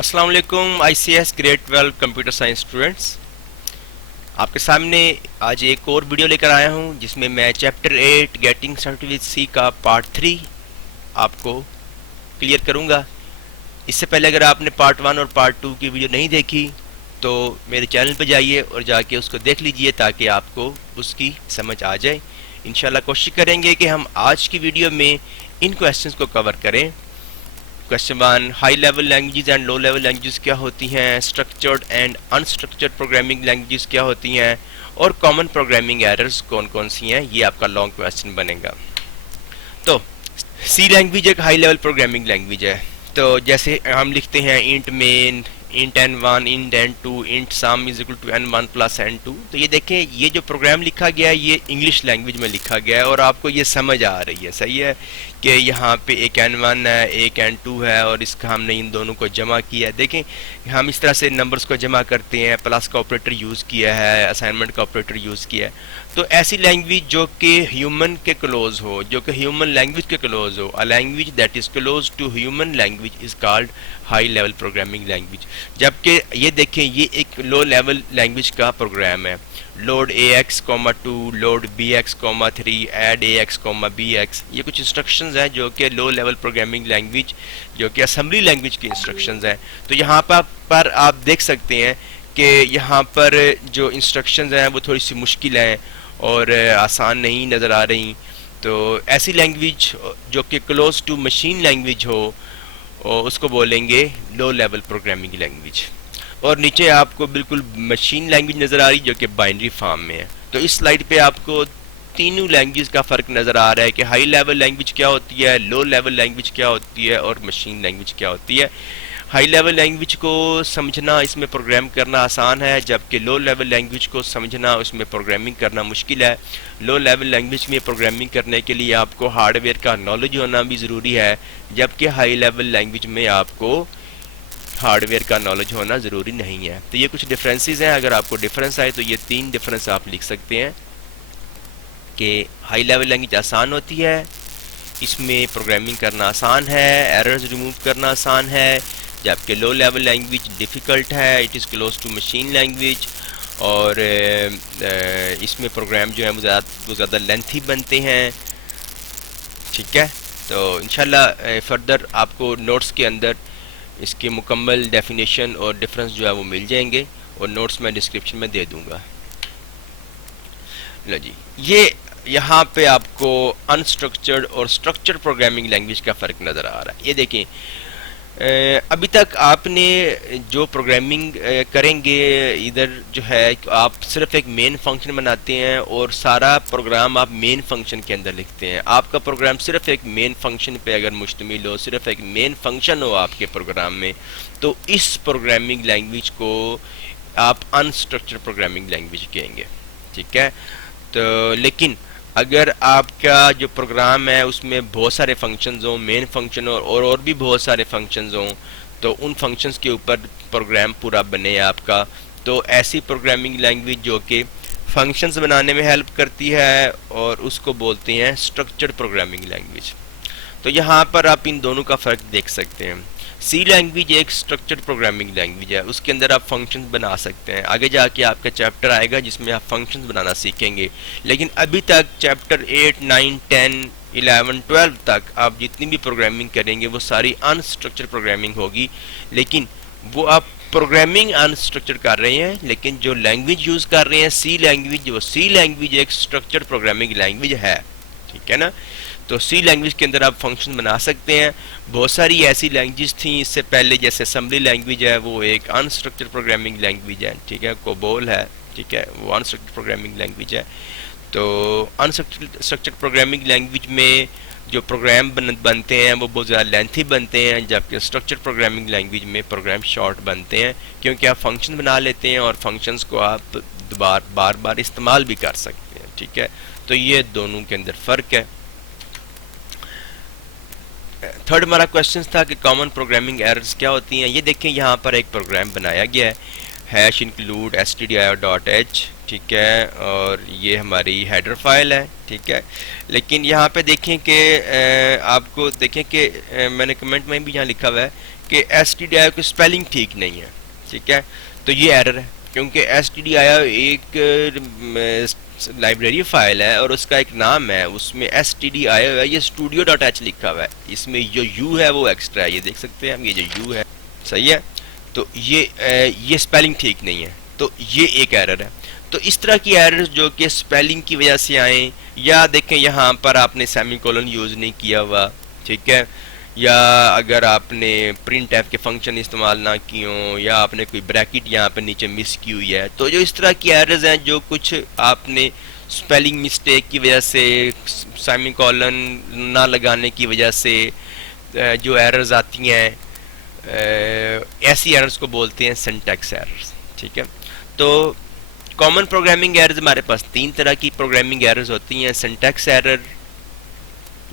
अस्सलाम वालेकुम ICS grade 12 computer science students, आपके सामने आज एक और वीडियो लेकर आया हूं जिसमें मैं chapter 8 getting started with C का पार्ट 3 आपको क्लियर करूंगा। इससे पहले अगर आपने पार्ट 1 और पार्ट 2 की वीडियो नहीं देखी तो मेरे चैनल पर जाइए और जाके उसको देख लीजिए ताकि आपको उसकी समझ आ जाए। इंशाल्लाह कोशिश करेंगे कि हम आज की वीडियो में इन क्वेश्चंस को कवर करें। Question 1, high level languages and low level languages क्या होती हैं, structured and unstructured programming languages क्या होती हैं और कॉमन प्रोग्रामिंग एरर्स कौन कौन सी हैं, ये आपका लॉन्ग क्वेश्चन बनेगा। तो सी लैंग्वेज एक हाई लेवल प्रोग्रामिंग लैंग्वेज है। तो जैसे हम लिखते हैं int main, int n1, int n2, int sum is equal to n1 plus n2। तो ये देखें, ये जो प्रोग्राम लिखा गया है ये इंग्लिश लैंग्वेज में लिखा गया है और आपको ये समझ आ रही है, सही है कि यहाँ पे एक n1 है, एक n2 है और इसका हमने इन दोनों को जमा किया है। देखें हम इस तरह से नंबर्स को जमा करते हैं, प्लस का ऑपरेटर यूज़ किया है, असाइनमेंट का ऑपरेटर यूज़ किया है। तो ऐसी लैंग्वेज जो कि ह्यूमन के क्लोज हो, जो कि ह्यूमन लैंग्वेज के क्लोज हो, a language that is close to human language is called high level programming language. जबकि ये देखें ये एक लो लेवल लैंग्वेज का प्रोग्राम है। Load AX, 2, load BX, 3, add AX, BX, ये कुछ इंस्ट्रक्शंस हैं जो कि लो लेवल प्रोग्रामिंग लैंग्वेज जो कि असेंबली लैंग्वेज की इंस्ट्रक्शंस हैं। तो यहाँ पर आप देख सकते हैं कि यहाँ पर जो इंस्ट्रक्शंस हैं वो थोड़ी सी मुश्किल हैं और आसान नहीं नज़र आ रही। तो ऐसी लैंग्वेज जो कि क्लोज टू मशीन लैंग्वेज हो और उसको बोलेंगे लो लेवल प्रोग्रामिंग लैंग्वेज। और नीचे आपको बिल्कुल मशीन लैंग्वेज नज़र आ रही जो कि बाइनरी फॉर्म में है। तो इस स्लाइड पे आपको तीनों लैंग्वेज का फ़र्क नज़र आ रहा है कि हाई लेवल लैंग्वेज क्या होती है, लो लेवल लैंग्वेज क्या होती है और मशीन लैंग्वेज क्या होती है। हाई लेवल लैंग्वेज को समझना, इसमें प्रोग्राम करना आसान है, जबकि लो लेवल लैंग्वेज को समझना, उसमें प्रोग्रामिंग करना मुश्किल है। लो लेवल लैंग्वेज में प्रोग्रामिंग करने के लिए आपको हार्डवेयर का नॉलेज होना भी ज़रूरी है, जबकि हाई लेवल लैंग्वेज में आपको हार्डवेयर का नॉलेज होना ज़रूरी नहीं है। तो ये कुछ डिफरेंसेस हैं। अगर आपको डिफरेंस आए तो ये 3 डिफरेंस आप लिख सकते हैं कि हाई लेवल लैंग्वेज आसान होती है, इसमें प्रोग्रामिंग करना आसान है, एरर्स रिमूव करना आसान है, जबकि लो लेवल लैंग्वेज डिफ़िकल्ट है, it is close to machine language और इसमें प्रोग्राम जो है वो ज़्यादा लेंथी बनते हैं। ठीक है, तो इंशाल्लाह फर्दर आपको नोट्स के अंदर इसके मुकम्मल डेफिनेशन और डिफरेंस जो है वो मिल जाएंगे और नोट्स मैं डिस्क्रिप्शन में दे दूंगा। लो जी, ये यहाँ पे आपको अनस्ट्रक्चर्ड और स्ट्रक्चर्ड प्रोग्रामिंग लैंग्वेज का फ़र्क नज़र आ रहा है। ये देखें, अभी तक आपने जो प्रोग्रामिंग करेंगे इधर जो है आप सिर्फ एक मेन फंक्शन बनाते हैं और सारा प्रोग्राम आप मेन फंक्शन के अंदर लिखते हैं। आपका प्रोग्राम सिर्फ एक मेन फंक्शन पे अगर मुश्तमिल हो, सिर्फ एक मेन फंक्शन हो आपके प्रोग्राम में, तो इस प्रोग्रामिंग लैंग्वेज को आप अनस्ट्रक्चर्ड प्रोग्रामिंग लैंग्वेज कहेंगे। ठीक है, तो लेकिन अगर आपका जो प्रोग्राम है उसमें बहुत सारे फंक्शंस हों, मेन फंक्शन और भी बहुत सारे फंक्शंस हों, तो उन फंक्शंस के ऊपर प्रोग्राम पूरा बने आपका, तो ऐसी प्रोग्रामिंग लैंग्वेज जो कि फंक्शंस बनाने में हेल्प करती है और उसको बोलते हैं स्ट्रक्चर्ड प्रोग्रामिंग लैंग्वेज। तो यहाँ पर आप इन दोनों का फ़र्क देख सकते हैं। सी लैंग्वेज एक स्ट्रक्चर्ड प्रोग्रामिंग लैंग्वेज है, उसके अंदर आप फंक्शंस बना सकते हैं। आगे जाके आपका चैप्टर आएगा जिसमें आप फंक्शंस बनाना सीखेंगे, लेकिन अभी तक चैप्टर 8, 9, 10, 11, 12 तक आप जितनी भी प्रोग्रामिंग करेंगे वो सारी अनस्ट्रक्चर्ड प्रोग्रामिंग होगी। लेकिन वो आप प्रोग्रामिंग अनस्ट्रक्चर्ड कर रहे हैं, लेकिन जो लैंग्वेज यूज़ कर रहे हैं सी लैंग्वेज, वो सी लैंग्वेज एक स्ट्रक्चर्ड प्रोग्रामिंग लैंग्वेज है। ठीक है ना, तो सी लैंग्वेज के अंदर आप फंक्शन बना सकते हैं। बहुत सारी ऐसी लैंग्वेज थी इससे पहले, जैसे असेंबली लैंग्वेज है वो एक अनस्ट्रक्चर्ड प्रोग्रामिंग लैंग्वेज है। ठीक है, कोबोल है, ठीक है, वो अनस्ट्रक्चर्ड प्रोग्रामिंग लैंग्वेज है। तो अनस्ट्रक्चर्ड प्रोग्रामिंग लैंग्वेज में जो प्रोग्राम बनते हैं वो बहुत ज़्यादा लेंथी बनते हैं, जबकि स्ट्रक्चर्ड प्रोग्रामिंग लैंग्वेज में प्रोग्राम शॉर्ट बनते हैं, क्योंकि आप फंक्शन बना लेते हैं और फंक्शंस को आप बार बार इस्तेमाल भी कर सकते हैं। ठीक है, तो ये दोनों के अंदर फ़र्क है। थर्ड हमारा क्वेश्चन था कि कॉमन प्रोग्रामिंग एरर्स क्या होती हैं। ये देखें, यहाँ पर एक प्रोग्राम बनाया गया है, हैश इंक्लूड stdio.h। ठीक है, और ये हमारी हेडर फाइल है। ठीक है, लेकिन यहाँ पे देखें कि आपको देखें कि मैंने कमेंट में भी यहाँ लिखा हुआ है कि stdio की स्पेलिंग ठीक नहीं है, ठीक है, तो ये एरर है, क्योंकि stdio एक लाइब्रेरी फाइल है और उसका एक नाम है, उसमें stdio है, ये studio.h लिखा हुआ है, इसमें जो u है वो एक्स्ट्रा है, ये देख सकते हैं हम, ये जो u है, सही है, तो ये स्पेलिंग ठीक नहीं है, तो ये एक एरर है। तो इस तरह की एरर्स जो कि स्पेलिंग की वजह से आए, या देखें यहाँ पर आपने सेमीकोलन यूज़ नहीं किया हुआ, ठीक है, या अगर आपने प्रिंट एफ के फंक्शन इस्तेमाल ना किए हों, या आपने कोई ब्रैकेट यहाँ पर नीचे मिस की हुई है, तो जो इस तरह की एरर्स हैं, जो कुछ आपने स्पेलिंग मिस्टेक की वजह से, सेमीकोलन ना लगाने की वजह से जो एरर्स आती हैं, ऐसी एरर्स को बोलते हैं सिंटैक्स एरर्स, ठीक है। तो कॉमन प्रोग्रामिंग एरर्स हमारे पास 3 तरह की प्रोग्रामिंग एरर्स होती हैं, syntax error,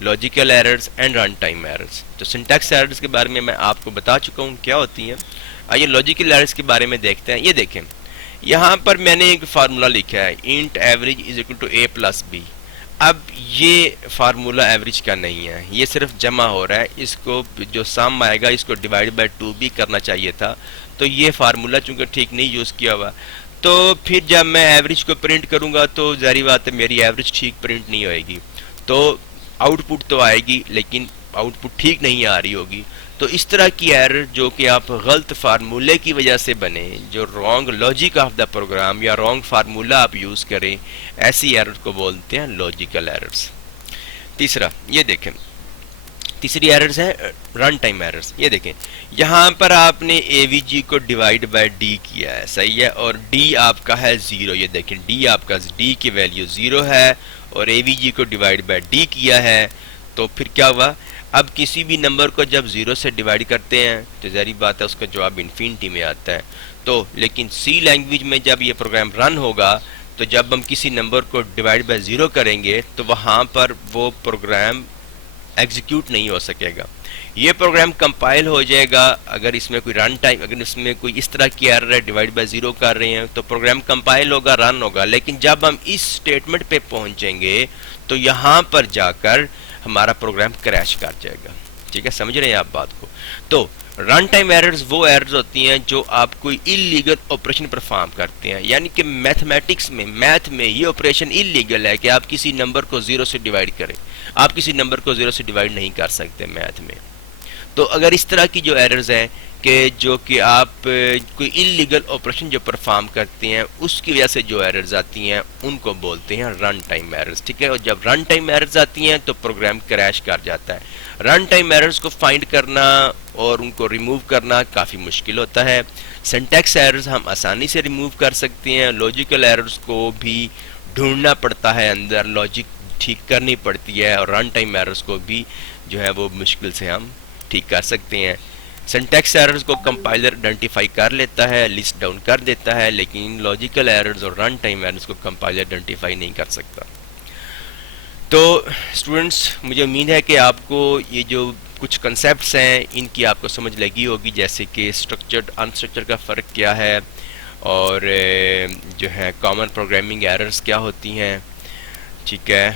logical errors and run time errors. तो सिंटैक्स एरर्स के बारे में मैं आपको बता चुका हूँ क्या होती हैं। आइए लॉजिकल एरर्स के बारे में देखते हैं। ये देखें, यहाँ पर मैंने एक फार्मूला लिखा है, int average is equal to a plus b। अब ये फार्मूला एवरेज का नहीं है, ये सिर्फ जमा हो रहा है, इसको जो सम आएगा इसको डिवाइड बाय 2b करना चाहिए था, तो ये फार्मूला चूंकि ठीक नहीं यूज़ किया हुआ, तो फिर जब मैं एवरेज को प्रिंट करूंगा तो जारी बात है मेरी एवरेज ठीक प्रिंट नहीं होएगी, तो आउटपुट तो आएगी लेकिन आउटपुट ठीक नहीं आ रही होगी। तो इस तरह की एरर जो कि आप गलत फार्मूले की वजह से बने, जो wrong logic of the program या रॉन्ग फार्मूला आप यूज़ करें, ऐसी एरर को बोलते हैं लॉजिकल एरर्स। तीसरा, ये देखें, तीसरी एरर्स है रन टाइम एरर्स। ये देखें, यहाँ पर आपने AVG को डिवाइड बाय D किया है, सही है, और D आपका है 0। ये देखें, D आपका D की वैल्यू 0 है और AVG को डिवाइड बाय D किया है, तो फिर क्या हुआ, अब किसी भी नंबर को जब 0 से डिवाइड करते हैं तो ज़ाहिर बात है उसका जवाब इन्फिनिटी में आता है। तो लेकिन C लैंग्वेज में जब ये प्रोग्राम रन होगा, तो जब हम किसी नंबर को डिवाइड बाय 0 करेंगे तो वहाँ पर वो प्रोग्राम एग्जीक्यूट नहीं हो सकेगा, ये प्रोग्राम कंपाइल हो जाएगा। अगर इसमें कोई रन टाइम, अगर इसमें कोई इस तरह की एरर है, डिवाइड बाय 0 कर रहे हैं, तो प्रोग्राम कंपाइल होगा, रन होगा, लेकिन जब हम इस स्टेटमेंट पे पहुंचेंगे तो यहाँ पर जाकर हमारा प्रोग्राम क्रैश कर जाएगा, ठीक है, समझ रहे हैं आप बात को। तो रन टाइम एरर्स वो एरर्स होती हैं जो आप कोई इलीगल ऑपरेशन परफॉर्म करते हैं, यानी कि मैथमेटिक्स में, मैथ में ये ऑपरेशन इलीगल है कि आप किसी नंबर को 0 से डिवाइड करें, आप किसी नंबर को 0 से डिवाइड नहीं कर सकते मैथ में। तो अगर इस तरह की जो एरर्स हैं कि जो कि आप कोई इलीगल ऑपरेशन जो परफॉर्म करते हैं उसकी वजह से जो एरर्स आती हैं उनको बोलते हैं रन टाइम एरर्स, ठीक है। और जब रन टाइम एरर्स आती हैं तो प्रोग्राम क्रैश कर जाता है। रन टाइम एरर्स को फाइंड करना और उनको रिमूव करना काफ़ी मुश्किल होता है। सिंटैक्स एरर्स हम आसानी से रिमूव कर सकते हैं, लॉजिकल एरर्स को भी ढूंढना पड़ता है, अंदर लॉजिक ठीक करनी पड़ती है, और रन टाइम एरर्स को भी जो है वो मुश्किल से हम ठीक कर सकते हैं। सिंटैक्स एरर्स को कंपाइलर आइडेंटिफाई कर लेता है, लिस्ट डाउन कर देता है, लेकिन लॉजिकल एरर्स और रन टाइम एरर्स को कंपाइलर आइडेंटिफाई नहीं कर सकता। तो स्टूडेंट्स, मुझे उम्मीद है कि आपको ये जो कुछ कंसेप्ट्स हैं इनकी आपको समझ लगी होगी, जैसे कि स्ट्रक्चर्ड अनस्ट्रक्चर्ड का फ़र्क क्या है, और जो है कॉमन प्रोग्रामिंग एरर्स क्या होती हैं, ठीक है,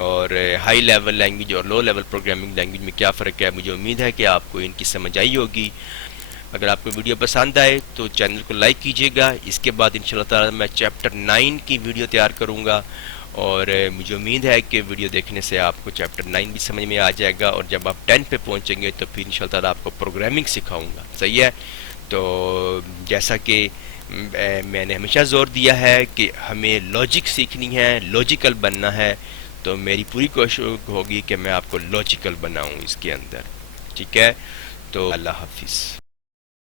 और हाई लेवल लैंग्वेज और लो लेवल प्रोग्रामिंग लैंग्वेज में क्या फ़र्क है। मुझे उम्मीद है कि आपको इनकी समझ आई होगी। अगर आपको वीडियो पसंद आए तो चैनल को लाइक कीजिएगा। इसके बाद इंशाल्लाह ताला मैं चैप्टर 9 की वीडियो तैयार करूँगा, और मुझे उम्मीद है कि वीडियो देखने से आपको चैप्टर 9 भी समझ में आ जाएगा, और जब आप 10 पे पहुँचेंगे तो फिर इंशाल्लाह ताला आपको प्रोग्रामिंग सिखाऊँगा, सही है। तो जैसा कि मैंने हमेशा ज़ोर दिया है कि हमें लॉजिक सीखनी है, लॉजिकल बनना है, तो मेरी पूरी कोशिश होगी कि मैं आपको लॉजिकल बनाऊं इसके अंदर, ठीक है। तो अल्लाह हाफिज़।